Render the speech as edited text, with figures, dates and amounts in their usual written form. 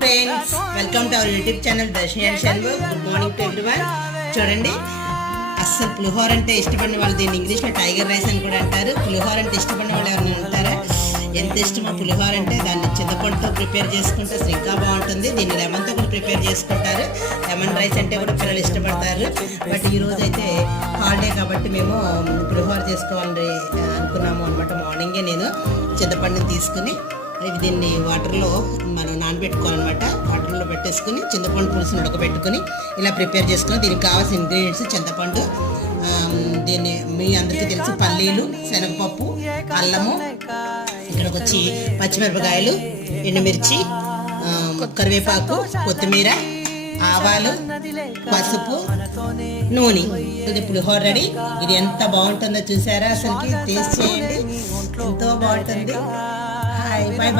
Friends, welcome to our YouTube channel Darshini and Shanmukh. Good morning to everyone. చూడండి, అస్సలు పులిహోర అంటే ఇష్టపడిన వాళ్ళు దీన్ని ఇంగ్లీష్లో టైగర్ రైస్ అని కూడా అంటారు. పులిహోర అంటే ఇష్టపడిన వాళ్ళు ఎవరైనా ఉంటారా? ఎంత ఇష్టమో పులిహోర అంటే. దాన్ని చింతపండుతో ప్రిపేర్ చేసుకుంటే అసలు ఇంకా బాగుంటుంది. దీన్ని లెమన్తో కూడా ప్రిపేర్ చేసుకుంటారు. లెమన్ రైస్ అంటే కూడా పిల్లలు ఇష్టపడతారు. బట్ ఈరోజు అయితే హాలిడే కాబట్టి మేము పులిహోర చేసుకోవాలని అనుకున్నాము అనమాట. మార్నింగే నేను చింతపండుని తీసుకుని దీన్ని వాటర్లో మనం నానబెట్టుకోవాలన్నమాట. వాటర్లో పెట్టేసుకుని చింతపండు పులుసుని ఉడకబెట్టుకుని ఇలా ప్రిపేర్ చేసుకుని దీనికి కావాల్సిన ఇంగ్రీడియంట్స్ చింతపండు, దీన్ని మీ అందరికీ తెలుసు పల్లీలు, శనగపప్పు, అల్లము, ఇక్కడికి వచ్చి పచ్చిమిరపకాయలు, ఎండుమిర్చి, కరివేపాకు, కొత్తిమీర, ఆవాలు, పసుపు, నూనె. ఇది పులిహోర రెడీ. ఇది ఎంత బాగుంటుందో చూసారా? అసలుకి టేస్ట్ చేయండి, ఎంతో బాగుంటుంది. Bye bye.